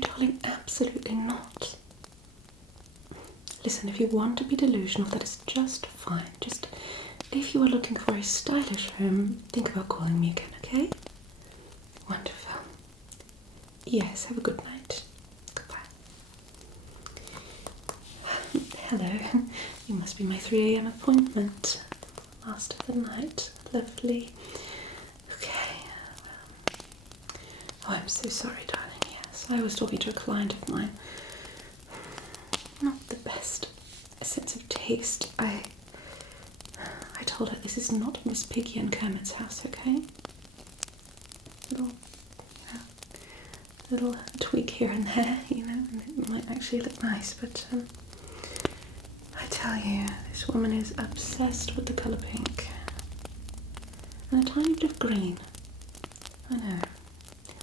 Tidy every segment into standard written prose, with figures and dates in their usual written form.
darling, absolutely not. Listen, if you want to be delusional, that is just fine. Just if you are looking for a stylish home, think about calling me again, okay? Wonderful. Yes, have a good night. Goodbye. Hello. You must be my 3 a.m. appointment. Last of the night. Lovely. Okay. Oh, I'm so sorry, darling. Yes, I was talking to a client of mine. Not the best sense of taste. I told her this is not Miss Piggy and Kermit's house, okay? Little tweak here and there, you know, and it might actually look nice, but I tell you, this woman is obsessed with the colour pink. And a tiny bit of green. I know.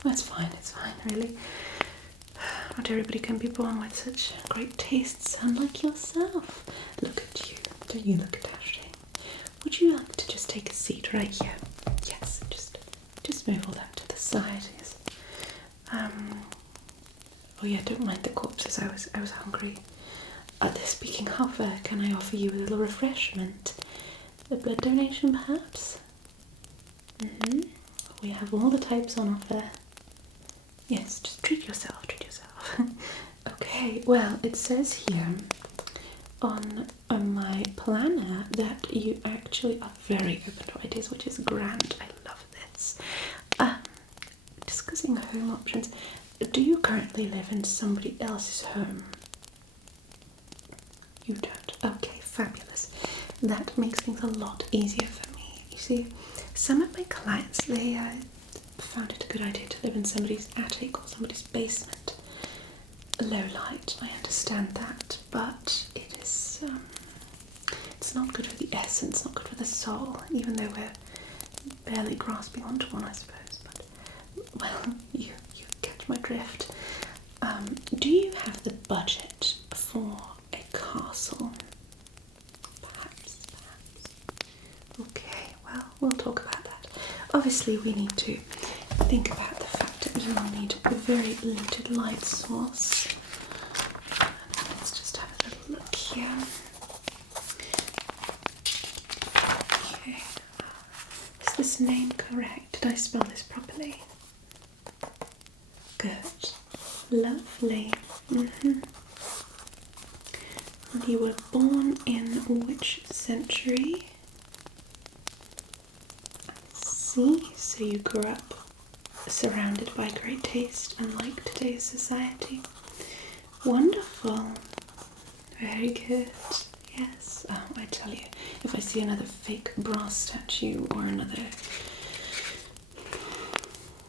Well, it's fine, really. Not everybody can be born with such great tastes, unlike yourself. Look at you. Don't you look dashing? Would you like to just take a seat right here? Yes, just move all that to the side. Yes. Oh yeah, don't mind the corpses. I was hungry. Speaking of, can I offer you a little refreshment? A blood donation, perhaps? We have all the types on offer. Yes, just treat yourself. Okay, well, it says here on my planner that you actually are very open to ideas, which is grand. I love this. Discussing home options. Do you currently live in somebody else's home? You don't? Okay, fabulous. That makes things a lot easier for me. You see, some of my clients, they found it a good idea to live in somebody's attic or somebody's basement. Low light, I understand that, but it is, it's not good for the essence, not good for the soul, even though we're barely grasping onto one, I suppose, but, well, you catch my drift. Do you have the budget for a castle? Perhaps. Okay, well, we'll talk about that. Obviously, we need to think about the fact that you will need a very limited light source. Let's just have a little look here. Okay. Is this name correct? Did I spell this properly? Good. Lovely. You were born in which century? I see. So you grew up surrounded by great taste, unlike today's society. Wonderful. Very good. Yes. Oh, I tell you, if I see another fake brass statue or another,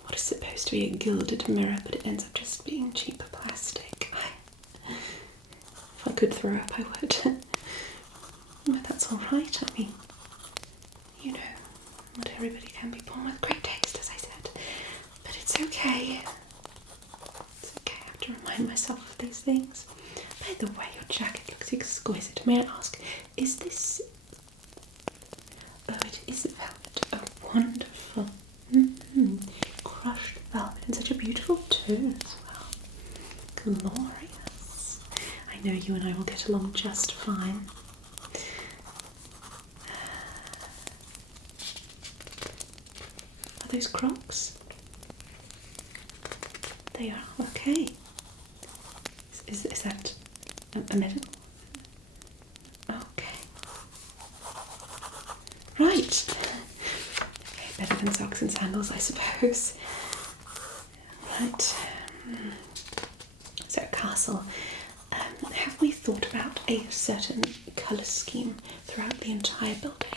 what is supposed to be a gilded mirror, but it ends up just being cheap plastic, if I could throw up, I would. But that's alright. I mean, you know, not everybody can be born with great taste, as I said. But it's okay. It's okay, I have to remind myself of these things. By the way, your jacket looks exquisite. May I ask, is this... Oh, it is velvet. Oh, wonderful. Crushed velvet in such a beautiful tone as well. Glorious. I know you and I will get along just fine. Are those Crocs? They are, okay. Is that a medical? Okay. Right. Okay, better than socks and sandals, I suppose. Right. So, castle. Have we thought about a certain colour scheme throughout the entire building?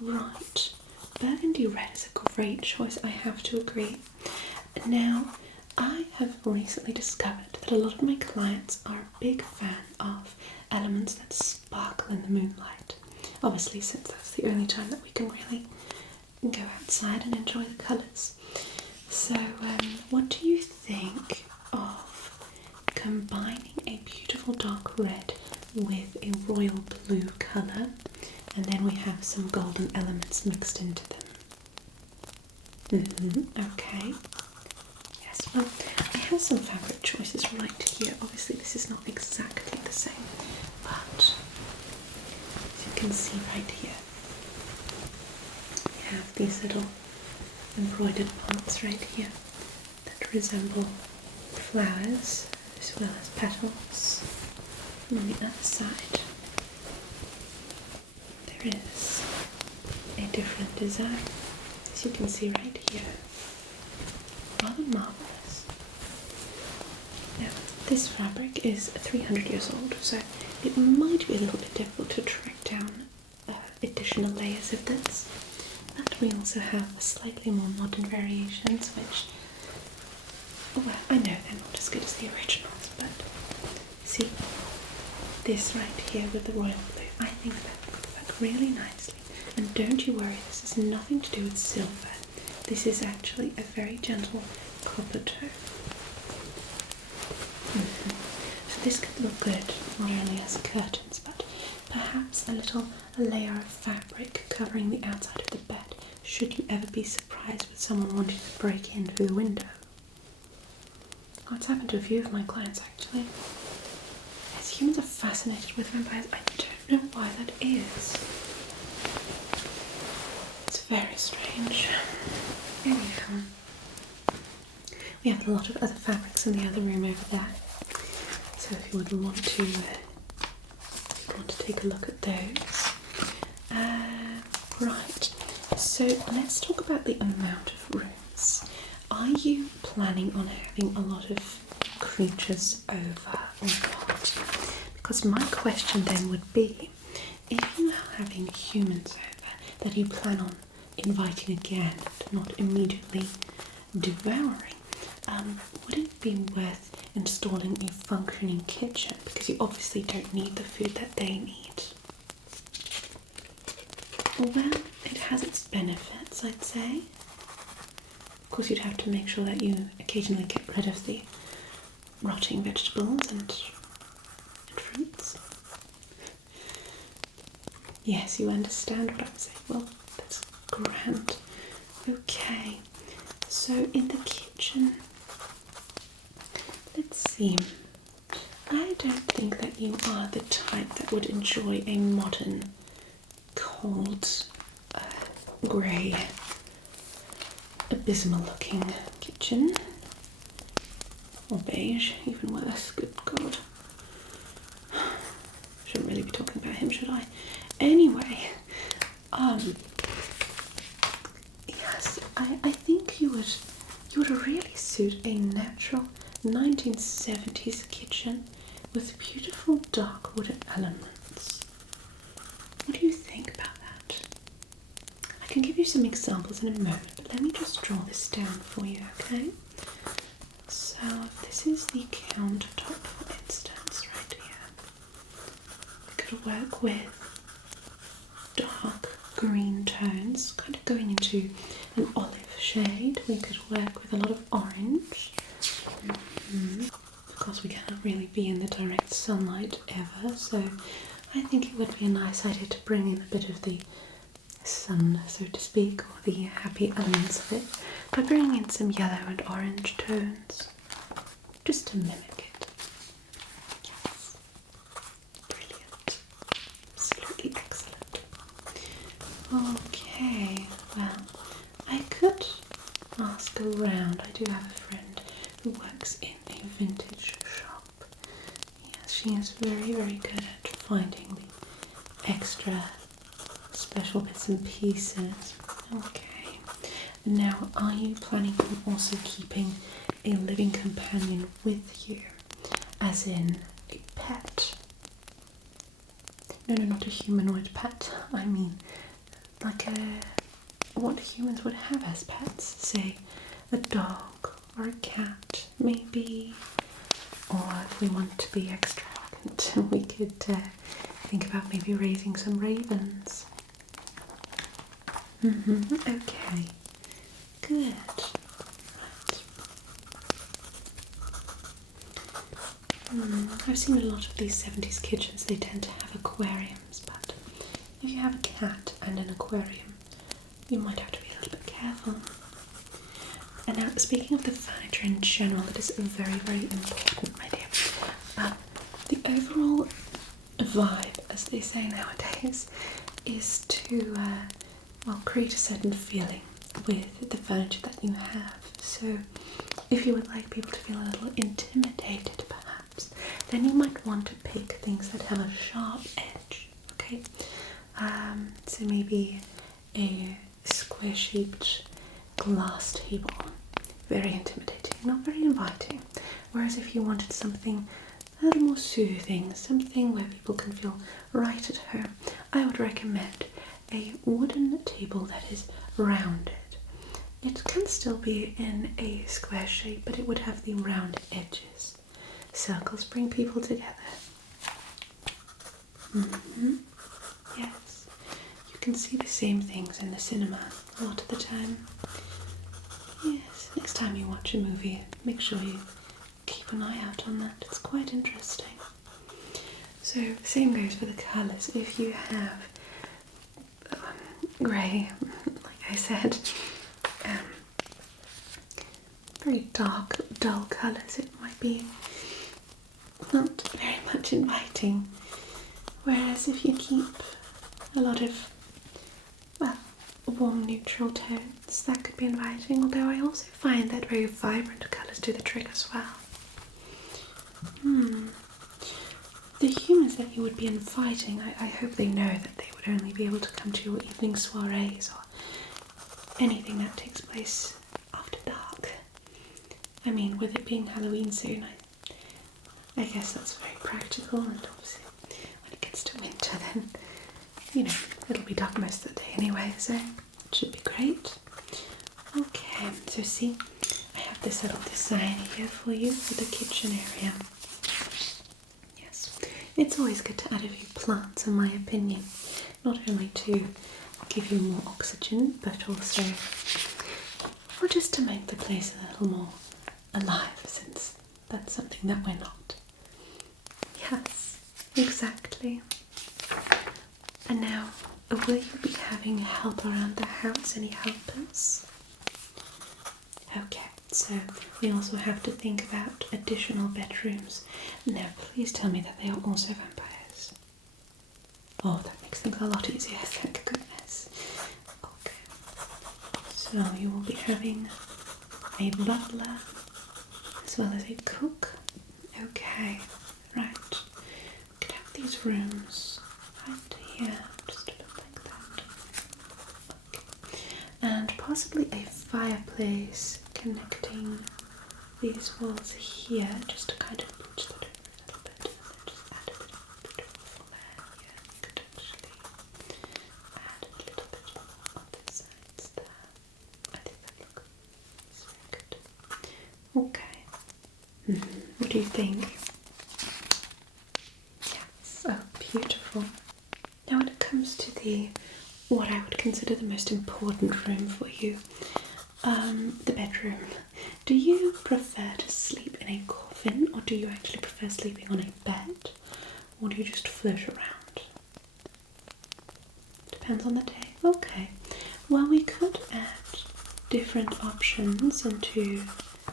Right. Burgundy red is a great choice, I have to agree. Now, I have recently discovered that a lot of my clients are a big fan of elements that sparkle in the moonlight. Obviously, since that's the only time that we can really go outside and enjoy the colours. So, what do you think of combining a beautiful dark red with a royal blue colour, and then we have some golden elements mixed into them? Okay. there's some fabric choices right here. Obviously this is not exactly the same, but as you can see right here, we have these little embroidered parts right here that resemble flowers as well as petals. And on the other side there is a different design, as you can see right here. Rather marvellous. Now, this fabric is 300 years old, so it might be a little bit difficult to track down additional layers of this. But we also have slightly more modern variations, which, well, I know they're not as good as the originals, but see, this right here with the royal blue, I think that would work really nicely. And don't you worry, this has nothing to do with silver. This is actually a very gentle copper tone. So this could look good not only as curtains, but perhaps a little layer of fabric covering the outside of the bed, should you ever be surprised with someone wanting to break in through the window. Oh, it's happened to a few of my clients actually. Yes, humans are fascinated with vampires. I don't know why that is. It's very strange. Anyhow, we have a lot of other fabrics in the other room over there. So if you would want to take a look at those. Right. So let's talk about the amount of rooms. Are you planning on having a lot of creatures over or not? Because my question then would be, if you are having humans over that you plan on inviting again, not immediately devouring, would it be worth installing a functioning kitchen? Because you obviously don't need the food that they need. Well, it has its benefits, I'd say. Of course, you'd have to make sure that you occasionally get rid of the rotting vegetables and fruits. Yes, you understand what I'm saying. Well, that's grand. Okay, so in the kitchen, let's see. I don't think that you are the type that would enjoy a modern, cold, grey, abysmal looking kitchen. Or beige, even worse, good God. Shouldn't really be talking about him, should I? Anyway, yes, I think you would really suit a natural 1970s kitchen with beautiful dark wooden elements. What do you think about that? I can give you some examples in a moment, but let me just draw this down for you, okay? So this is the countertop, for instance, right here. We could work with dark green tones, kind of going into an olive shade. We could work with a lot of orange. Of course, we cannot really be in the direct sunlight ever, so I think it would be a nice idea to bring in a bit of the sun, so to speak, or the happy elements of it, by bringing in some yellow and orange tones, just to mimic it. Yes. Brilliant. Absolutely excellent. Okay, well, I could ask around. I do have a friend who works in a vintage shop. Yes, she is very, very good at finding the extra special bits and pieces. Okay. Now, are you planning on also keeping a living companion with you? As in a pet? No, not a humanoid pet. I mean, like what humans would have as pets. Say, a dog or a cat, maybe. Or if we want to be extravagant, we could think about maybe raising some ravens. Okay. Good. Right. I've seen a lot of these 70s kitchens, they tend to have aquariums, but if you have a cat and an aquarium, you might have to be a little bit careful. And now, speaking of the furniture in general, it is very, very important, my dear. The overall vibe, as they say nowadays, is to create a certain feeling with the furniture that you have. So if you would like people to feel a little intimidated perhaps, then you might want to pick things that have a sharp edge, okay? So maybe a square shaped glass table, very intimidating, not very inviting. Whereas if you wanted something a little more soothing, something where people can feel right at home, I would recommend a wooden table that is rounded. It can still be in a square shape, but it would have the rounded edges. Circles bring people together. Yes, you can see the same things in the cinema a lot of the time. Yes, next time you watch a movie, make sure you keep an eye out on that. It's quite interesting. So, the same goes for the colours. If you have grey, like I said, very dark, dull colours, it might be not very much inviting. Whereas if you keep a lot of, warm neutral tones, that could be inviting, although I also find that very vibrant colours do the trick as well. The humans that you would be inviting, I hope they know that they would only be able to come to your evening soirees or anything that takes place after dark. I mean, with it being Halloween soon, I guess that's very practical, and obviously when it gets to winter then, it'll be dark most of the day anyway, so it should be great. Okay, so see, I have this little design here for you for the kitchen area. Yes, it's always good to add a few plants in my opinion, not only to give you more oxygen, but also just to make the place a little more alive, since that's something that we're not. Yes, exactly. And now, will you be having help around the house? Any helpers? Okay, so we also have to think about additional bedrooms. Now, please tell me that they are also vampires. Oh, that makes things a lot easier, thank goodness. Okay, so you will be having a butler as well as a cook. Okay, right. We could have these rooms right here, just a bit like that. Okay. And possibly a fireplace connecting these walls here, just to kind of boost that over a little bit, and then just add a bit of beautiful flare here. You could actually add a little bit more on the sides there. I think that looks very good. Okay. What do you think? Yes, oh, beautiful. Now when it comes to what I would consider the most important room for you, the bedroom, do you prefer to sleep in a coffin, or do you actually prefer sleeping on a bed, or do you just float around? Depends on the day. Okay, well, we could add different options into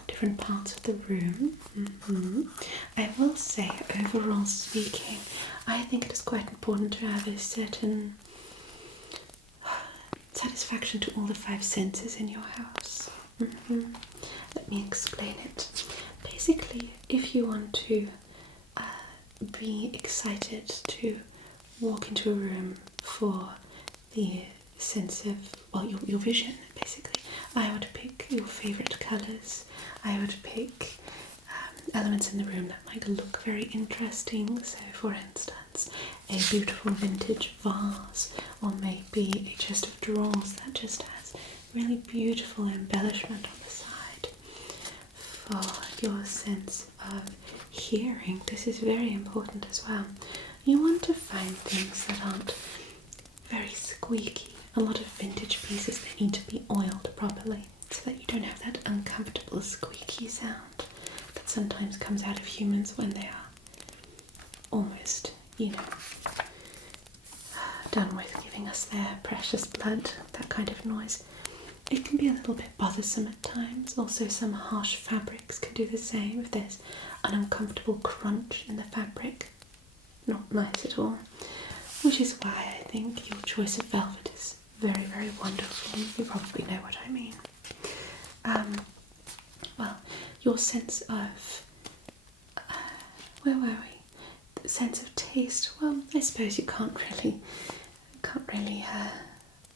different parts of the room. I will say, overall speaking, I think it is quite important to have a certain satisfaction to all the 5 senses in your house. Let me explain it. Basically, if you want to be excited to walk into a room for the sense of, your vision, basically, I would pick your favourite colours. I would pick elements in the room that might look very interesting. So, for instance, a beautiful vintage vase, or maybe a chest of drawers that just has really beautiful embellishment on the side. For your sense of hearing, this is very important as well. You want to find things that aren't very squeaky. A lot of vintage pieces, they need to be oiled properly so that you don't have that uncomfortable squeaky sound that sometimes comes out of humans when they are almost, done with giving us their precious blood, that kind of noise. it can be a little bit bothersome at times. Also, some harsh fabrics can do the same if there's an uncomfortable crunch in the fabric. Not nice at all. Which is why I think your choice of velvet is very, very wonderful. You probably know what I mean. Well, your sense of where were we? The sense of taste. Well, I suppose you can't really.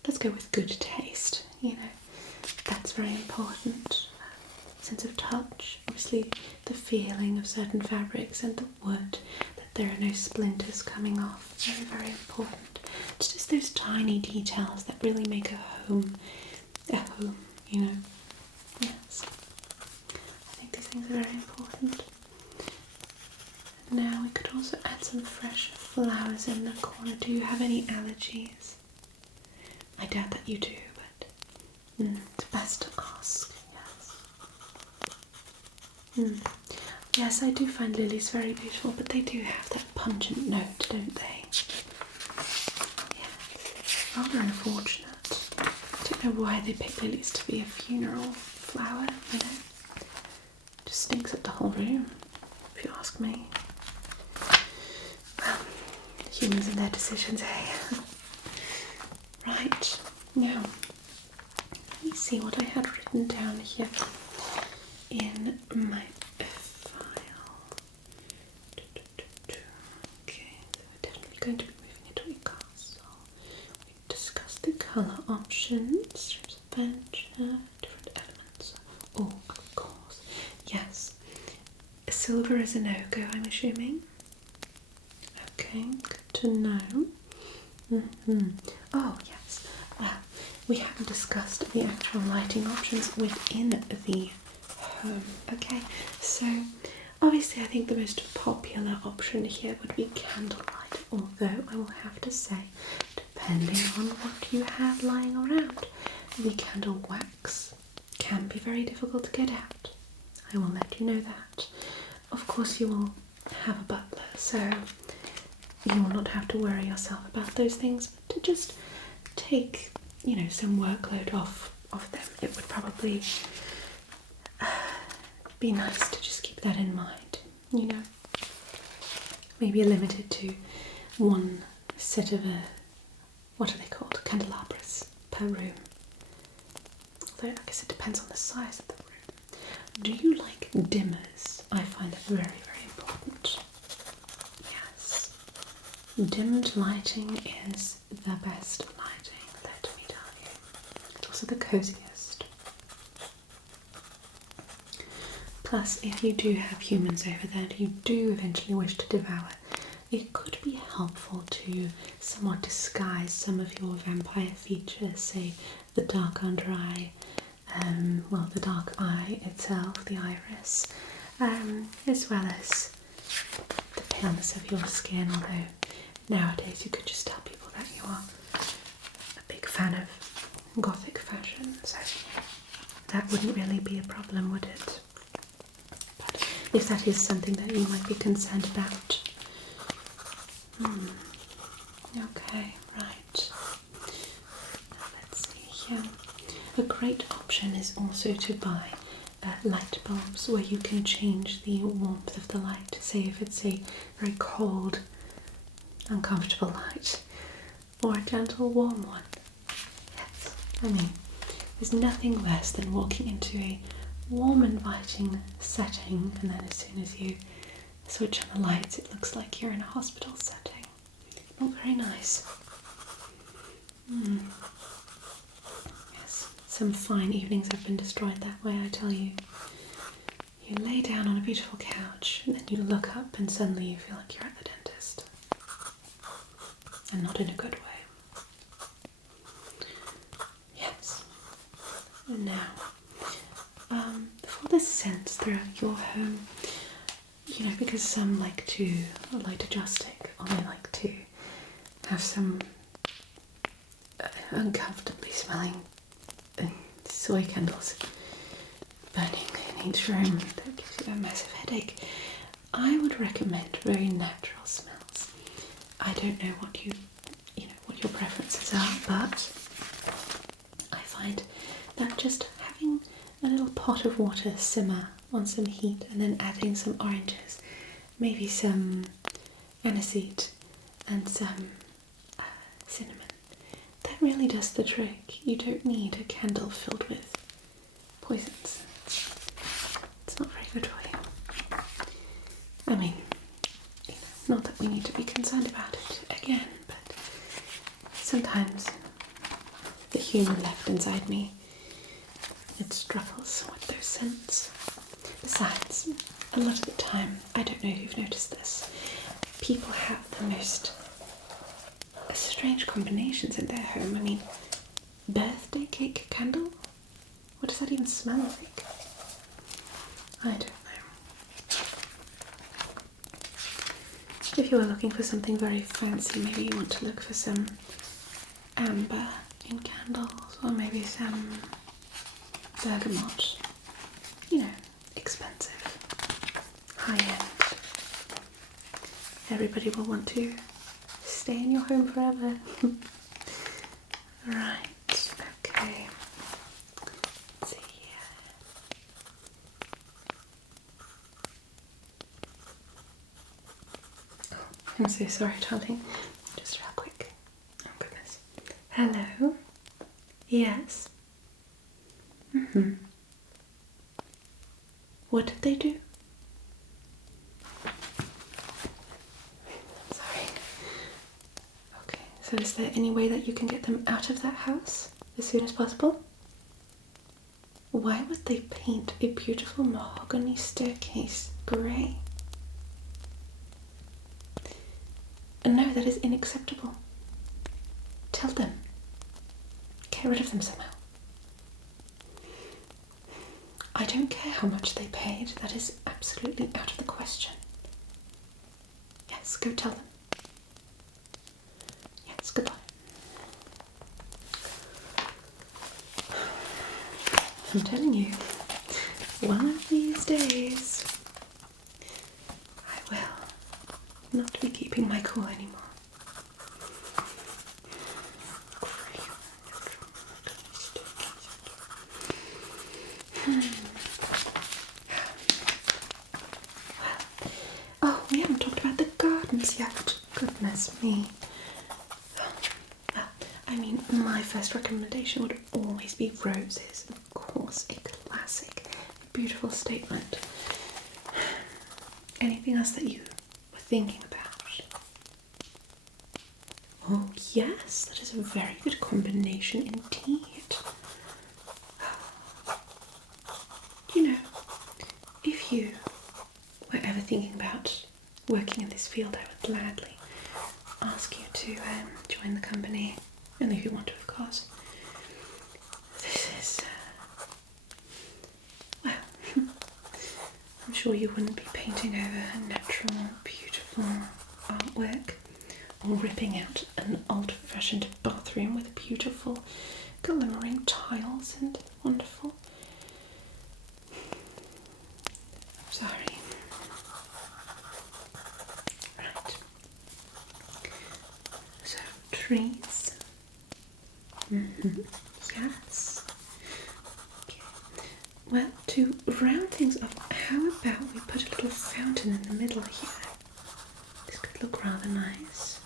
Let's go with good taste. You know, that's very important. Sense of touch. Obviously, the feeling of certain fabrics and the wood. That there are no splinters coming off. Very, very important. It's just those tiny details that really make a home. You know. Yes. I think these things are very important. Now we could also add some fresh flowers in the corner. Do you have any allergies? I doubt that you do, but it's best to ask, yes. Yes, I do find lilies very beautiful, but they do have that pungent note, don't they? Yes, rather unfortunate. I don't know why they pick lilies to be a funeral flower, you know. Just stinks up the whole room, if you ask me. Well, humans and their decisions, eh? Right, now, let me see what I had written down here in my file. Okay, so we're definitely going to be moving into a castle. We discussed the colour options, strips of furniture, different elements. Oh, of course, yes. Silver is a no-go, I'm assuming. Okay, good to know. Oh, yes. Well, we haven't discussed the actual lighting options within the home. Okay, so obviously I think the most popular option here would be candlelight, although I will have to say, depending on what you have lying around, the candle wax can be very difficult to get out. I will let you know that. Of course you will have a butler, so you will not have to worry yourself about those things, but to just take, you know, some workload off them, it would probably be nice to just keep that in mind, you know. Maybe limited to one set of what are they called? Candelabras per room. Although I guess it depends on the size of the room. Do you like dimmers? I find that very, very important. Yes. Dimmed lighting is the best lighting, let me tell you. It's also the coziest. Plus, if you do have humans over there that you do eventually wish to devour, it could be helpful to somewhat disguise some of your vampire features, say the dark under eye, well, the dark eye itself, the iris, as well as the paleness of your skin, although nowadays you could just tell people that you are a big fan of gothic fashion, so that wouldn't really be a problem, would it? But if that is something that you might be concerned about. Okay, right. Now let's see here. A great option is also to buy light bulbs where you can change the warmth of the light. Say if it's a very cold, uncomfortable light, or a gentle, warm one. Yes, I mean, there's nothing worse than walking into a warm, inviting setting, and then as soon as you switch on the lights, it looks like you're in a hospital setting. Not very nice. Yes, some fine evenings have been destroyed that way, I tell you. You lay down on a beautiful couch, and then you look up and suddenly you feel like you're at the dentist. And not in a good way. Yes. Now, for the scents throughout your home, you know, because some like to light adjusting, or they like to have some uncomfortably smelling soy candles burning in each room that gives you a massive headache. I would recommend very natural smells. I don't know what what your preferences are, but I find that pot of water simmer on some heat and then add in some oranges, maybe some aniseed and some cinnamon. That really does the trick. You don't need a candle filled with poisons. It's not very good for you. I mean, not that we need to be concerned about it again, but sometimes the human left inside me, it struggles with those scents. Besides, a lot of the time, I don't know if you've noticed this, people have the most strange combinations in their home. I mean, birthday cake candle? What does that even smell like? I don't know. If you are looking for something very fancy, maybe you want to look for some amber in candles, or maybe some bergamot. You know, expensive, high-end. Everybody will want to stay in your home forever. Right, okay. Let's see here. Oh, I'm so sorry, darling. Just real quick. Oh, goodness. Hello? Yes? What did they do? Sorry. Okay, so is there any way that you can get them out of that house as soon as possible? Why would they paint a beautiful mahogany staircase grey? No, that is unacceptable. Tell them. Get rid of them somehow. I don't care how much they paid. That is absolutely out of the question. Yes, go tell them. Yes, goodbye. I'm telling you, one of these days, I will not be keeping my cool anymore. Oh, we haven't talked about the gardens yet. Goodness me. Well, I mean, my first recommendation would always be roses. Of course, a classic, beautiful statement. Anything else that you were thinking about? Oh, yes, that is a very good combination indeed. You know, if you were ever thinking about working in this field, I would gladly ask you to join the company, and if you want to, of course. This is, well, I'm sure you wouldn't be painting over natural, beautiful artwork, or ripping out an old-fashioned bathroom with beautiful glimmering tiles and wonderful. Sorry. Right. So, trees. Yes. Okay. Well, to round things off, how about we put a little fountain in the middle here? This could look rather nice.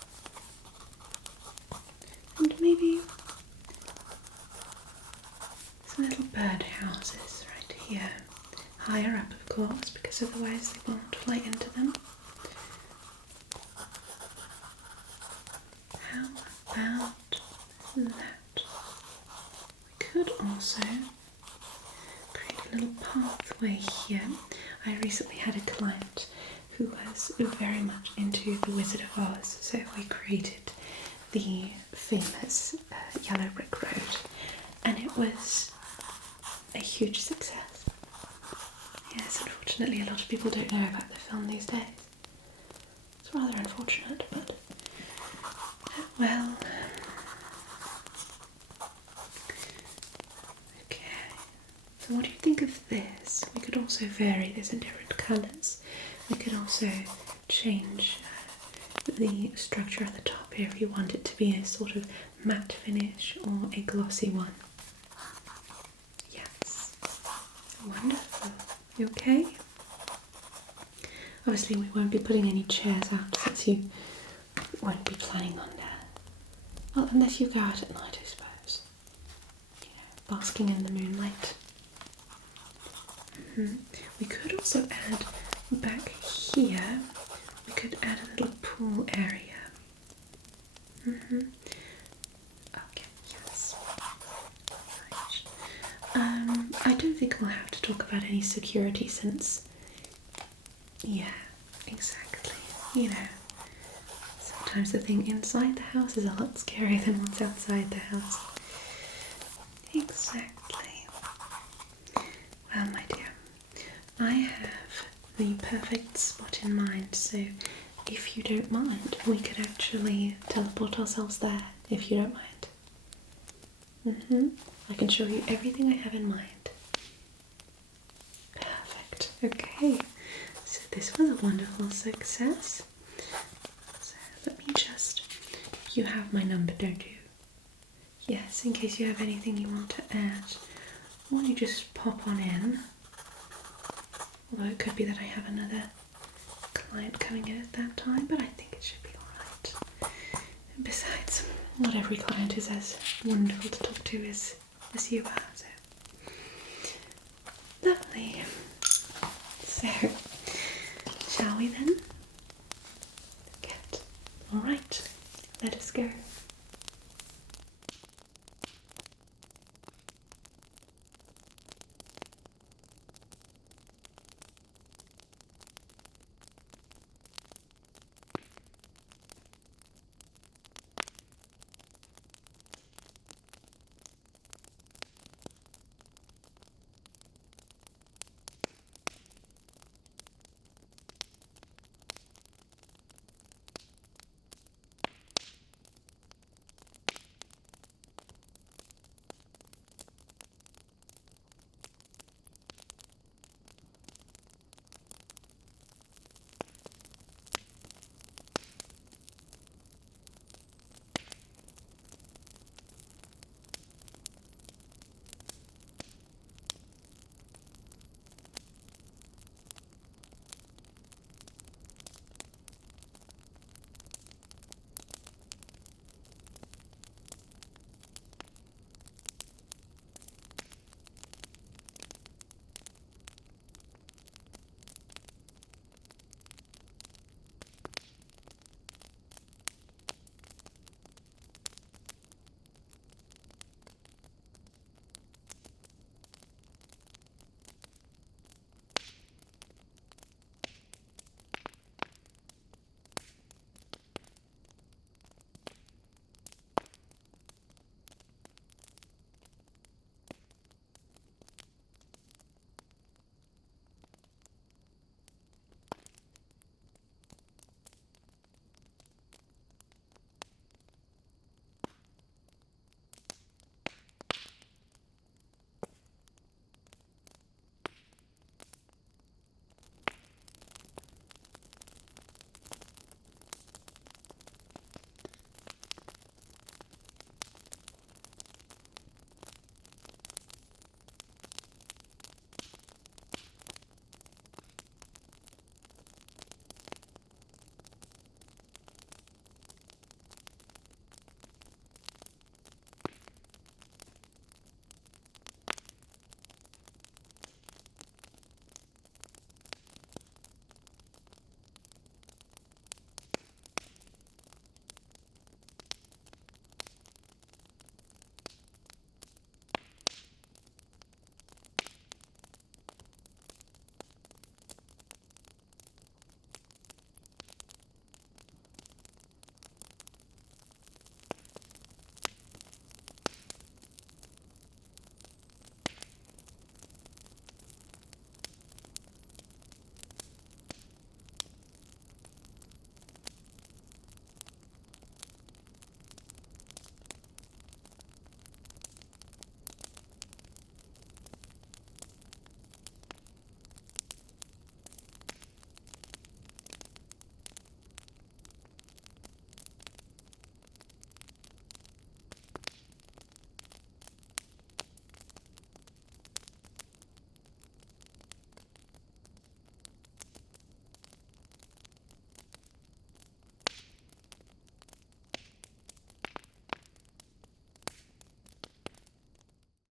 And maybe some little bird houses right here. Higher up, of course, because otherwise they won't fly into them. How about that? We could also create a little pathway here. I recently had a client who was very much into the Wizard of Oz, so we created the famous Yellow Brick Road, and it was a huge success. Yes, unfortunately a lot of people don't know about the film these days. It's rather unfortunate, but well. Okay, so what do you think of this? We could also vary this in different colours. We could also change the structure at the top here if you want it to be a sort of matte finish or a glossy one. Yes. Well, You okay? Obviously we won't be putting any chairs out since you won't be planning on well, unless you go out at night, I suppose. You know, basking in the moonlight. We could also add back here, we could add a little pool area. Okay, yes. Right. I don't think we'll have to talk about any security since, yeah, exactly. You know, sometimes the thing inside the house is a lot scarier than what's outside the house. Exactly. Well, my dear, I have the perfect spot in mind, so if you don't mind, we could actually teleport ourselves there, if you don't mind. I can show you everything I have in mind. Perfect. Okay, so this was a wonderful success. So let me just, you have my number, don't you? Yes, in case you have anything you want to add, or you just pop on in. Although it could be that I have another client coming in at that time, but I think it should be alright. And besides, not every client is as wonderful to talk to as you are, so. Lovely. So,